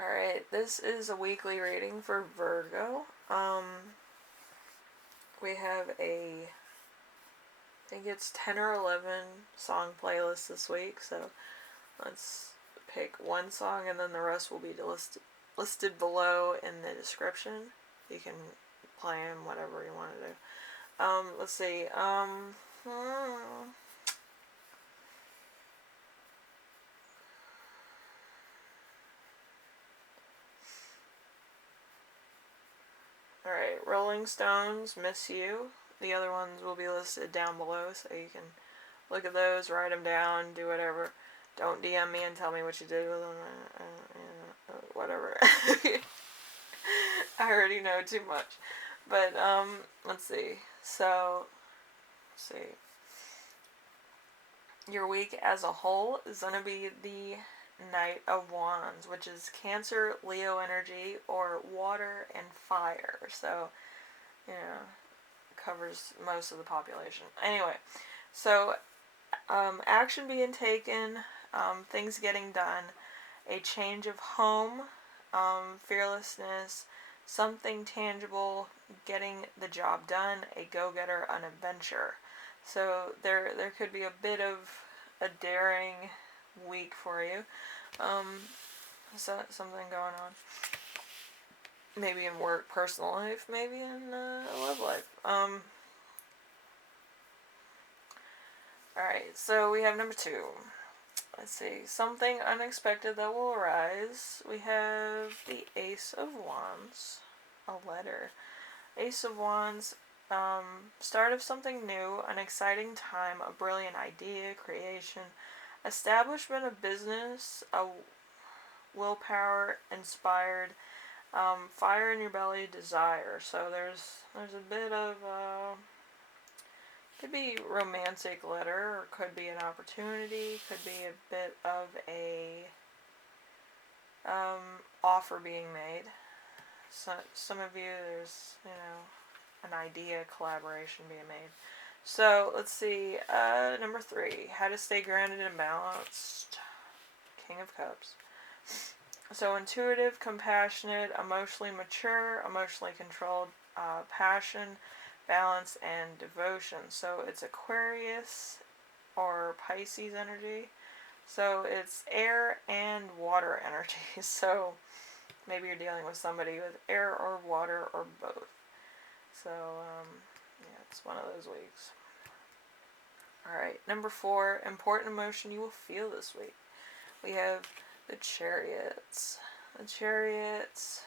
Alright, this is a weekly reading for Virgo. We have I think it's 10 or 11 song playlist this week, so let's pick one song and then the rest will be listed below in the description. You can play them, whatever you want to do. Let's see. Alright, Rolling Stones, Miss You. The other ones will be listed down below, so you can look at those, write them down, do whatever. Don't DM me and tell me what you did with them. Whatever. I already know too much. But, let's see. So, let's see. Your week as a whole is going to be the Knight of Wands, which is Cancer, Leo energy, or water and fire. So, covers most of the population. Anyway, so action being taken, things getting done, a change of home, fearlessness, something tangible, getting the job done, a go-getter, an adventure. So there could be a bit of a daring week for you. So something going on. Maybe in work, personal life, maybe in love life. Alright, so we have number 2. Let's see. Something unexpected that will arise. We have the Ace of Wands. A letter. Ace of Wands. Start of something new. An exciting time. A brilliant idea. Creation. Establishment of business. A willpower. Inspired. Fire in your belly. Desire. So there's a bit of... could be romantic letter, or could be an opportunity, could be a bit of a offer being made. So some of you, there's an idea collaboration being made. So let's see. Number 3, how to stay grounded and balanced. King of Cups. So intuitive, compassionate, emotionally mature, emotionally controlled, passion, balance, and devotion. So it's Aquarius or Pisces energy. So it's air and water energy. So maybe you're dealing with somebody with air or water or both. So yeah, it's one of those weeks. Alright, number 4, important emotion you will feel this week. We have the Chariots. The Chariots,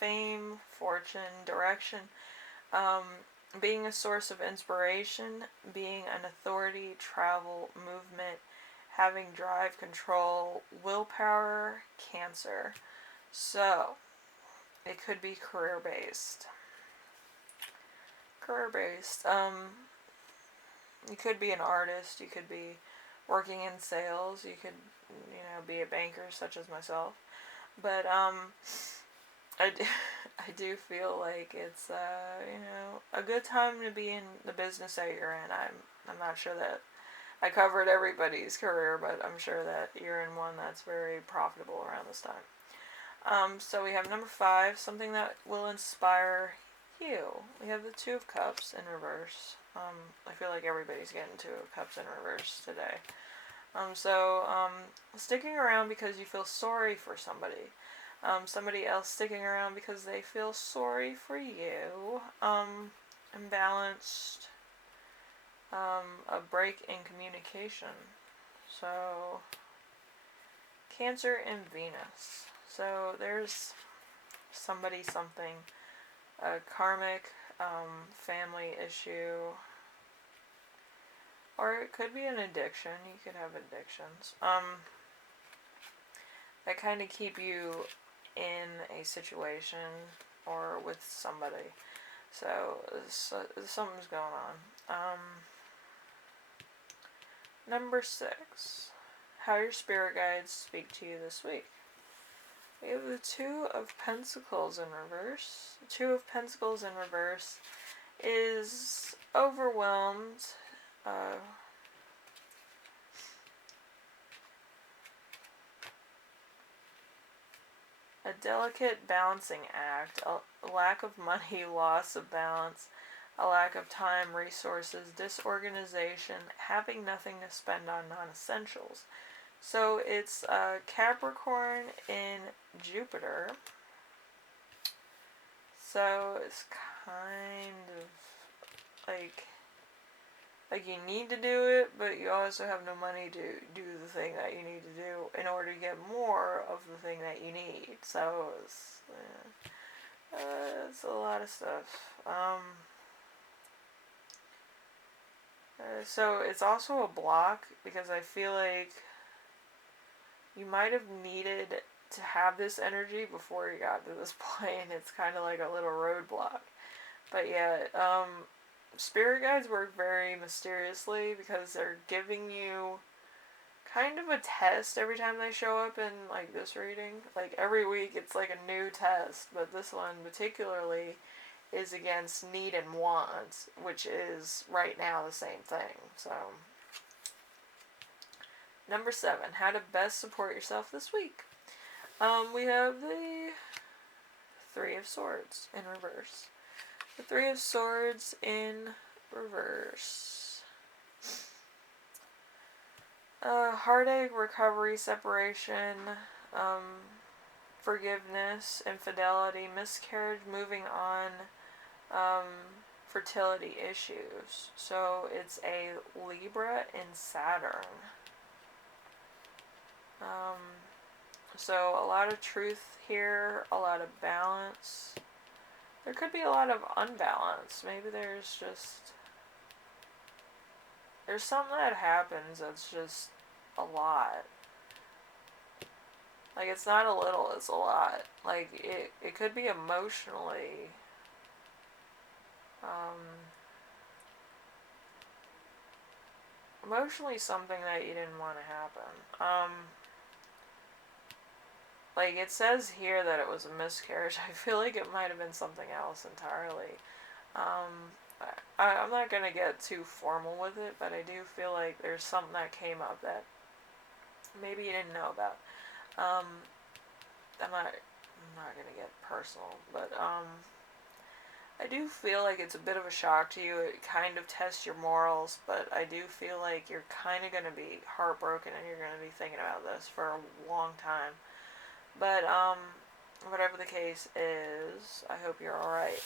fame, fortune, direction. Being a source of inspiration, being an authority, travel, movement, having drive, control, willpower, Cancer. So, it could be career-based. You could be an artist, you could be working in sales, you could, be a banker such as myself. But, I do feel like it's, a good time to be in the business that you're in. I'm not sure that I covered everybody's career, but I'm sure that you're in one that's very profitable around this time. So we have number 5, something that will inspire you. We have the 2 of Cups in reverse. I feel like everybody's getting 2 of Cups in reverse today. Sticking around because you feel sorry for somebody. Somebody else sticking around because they feel sorry for you. Imbalanced. A break in communication. So, Cancer and Venus. So, there's somebody, something, a karmic, family issue. Or it could be an addiction. You could have addictions. That kind of keep you in a situation or with somebody. So something's going on. Number 6, how your spirit guides speak to you this week. We have the 2 of Pentacles in reverse. The 2 of Pentacles in reverse is overwhelmed. A delicate balancing act, a lack of money, loss of balance, a lack of time, resources, disorganization, having nothing to spend on non-essentials. So it's Capricorn in Jupiter. So it's kind of like you need to do it, but you also have no money to do the thing that you need to do in order to get more of the thing that you need. So it's a lot of stuff. So it's also a block because I feel like you might have needed to have this energy before you got to this point. It's kind of like a little roadblock. But yeah, spirit guides work very mysteriously because they're giving you kind of a test every time they show up in like this reading. Like every week it's like a new test, but this one particularly is against need and want, which is right now the same thing. So number 7, how to best support yourself this week. We have the 3 of Swords in reverse. The 3 of Swords in reverse. Heartache, recovery, separation, forgiveness, infidelity, miscarriage, moving on, fertility issues. So it's a Libra in Saturn. So a lot of truth here, a lot of balance. There could be a lot of unbalance. Maybe there's something that happens that's just a lot. Like, it's not a little, it's a lot. Like, it could be emotionally, something that you didn't want to happen. Like, it says here that it was a miscarriage. I feel like it might have been something else entirely. I'm not going to get too formal with it, but I do feel like there's something that came up that maybe you didn't know about. I'm not going to get personal, but I do feel like it's a bit of a shock to you. It kind of tests your morals, but I do feel like you're kind of going to be heartbroken and you're going to be thinking about this for a long time. But, whatever the case is, I hope you're alright.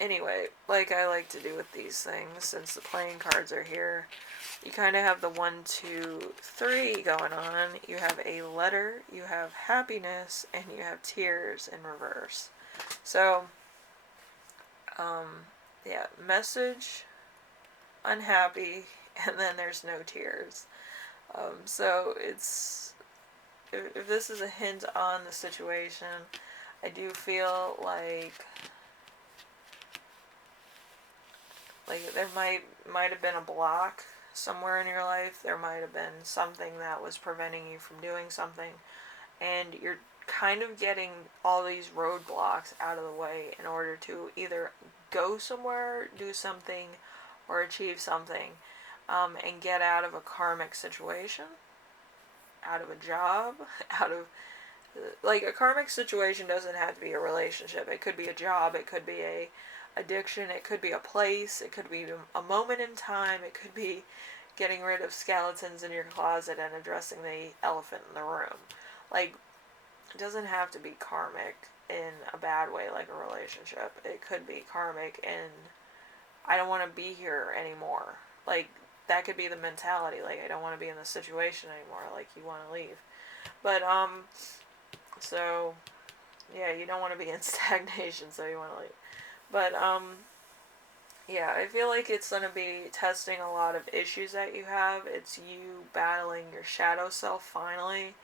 Anyway, like I like to do with these things, since the playing cards are here, you kind of have the 1, 2, 3 going on. You have a letter, you have happiness, and you have tears in reverse. So, yeah, message, unhappy, and then there's no tears. So it's, if this is a hint on the situation, I do feel like there might have been a block somewhere in your life. There might have been something that was preventing you from doing something, and you're kind of getting all these roadblocks out of the way in order to either go somewhere, do something, or achieve something, and get out of a karmic situation, out of a job, out of, like, a karmic situation doesn't have to be a relationship. It could be a job, it could be a addiction, it could be a place, it could be a moment in time, it could be getting rid of skeletons in your closet and addressing the elephant in the room. Like, it doesn't have to be karmic in a bad way like a relationship. It could be karmic in, I don't want to be here anymore. Like, that could be the mentality. Like, I don't want to be in this situation anymore. Like, you want to leave. But, so, yeah, you don't want to be in stagnation, so you want to leave. But, yeah, I feel like it's going to be testing a lot of issues that you have. It's you battling your shadow self finally.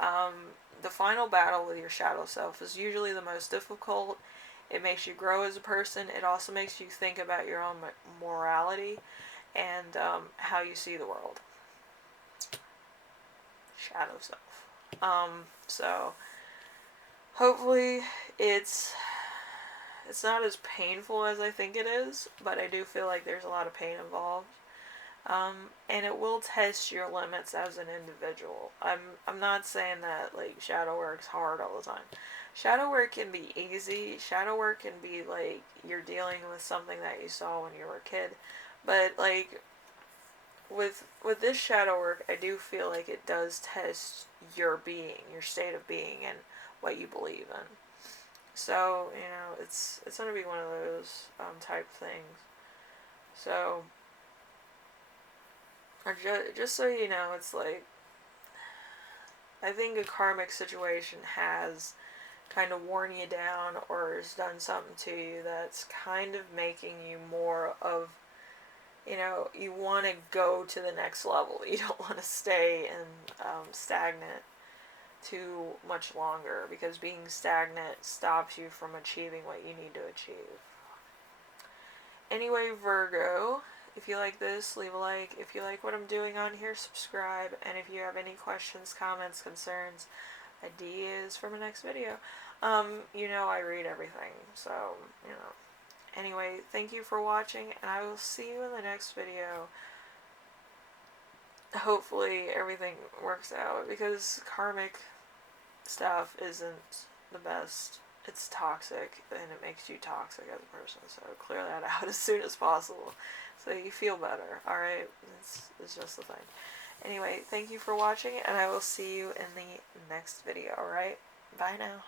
The final battle with your shadow self is usually the most difficult. It makes you grow as a person. It also makes you think about your own morality and how you see the world. Shadow self. So hopefully it's not as painful as I think it is, but I do feel like there's a lot of pain involved. And it will test your limits as an individual. I'm not saying that like shadow work's hard all the time. Shadow work can be easy. Shadow work can be like you're dealing with something that you saw when you were a kid. But like with this shadow work, I do feel like it does test your being, your state of being, and what you believe in. So you know, it's gonna be one of those type things. So just so you know, it's like I think a karmic situation has kind of worn you down or has done something to you that's kind of making you more of, you know, you want to go to the next level. You don't want to stay in stagnant too much longer, because being stagnant stops you from achieving what you need to achieve. Anyway, Virgo, if you like this, leave a like. If you like what I'm doing on here, subscribe. And if you have any questions, comments, concerns, ideas for my next video, you know I read everything. So, you know. Anyway, thank you for watching, and I will see you in the next video. Hopefully everything works out, because karmic stuff isn't the best. It's toxic, and it makes you toxic as a person, so clear that out as soon as possible so you feel better. Alright, it's just the thing. Anyway, thank you for watching, and I will see you in the next video. Alright, bye now.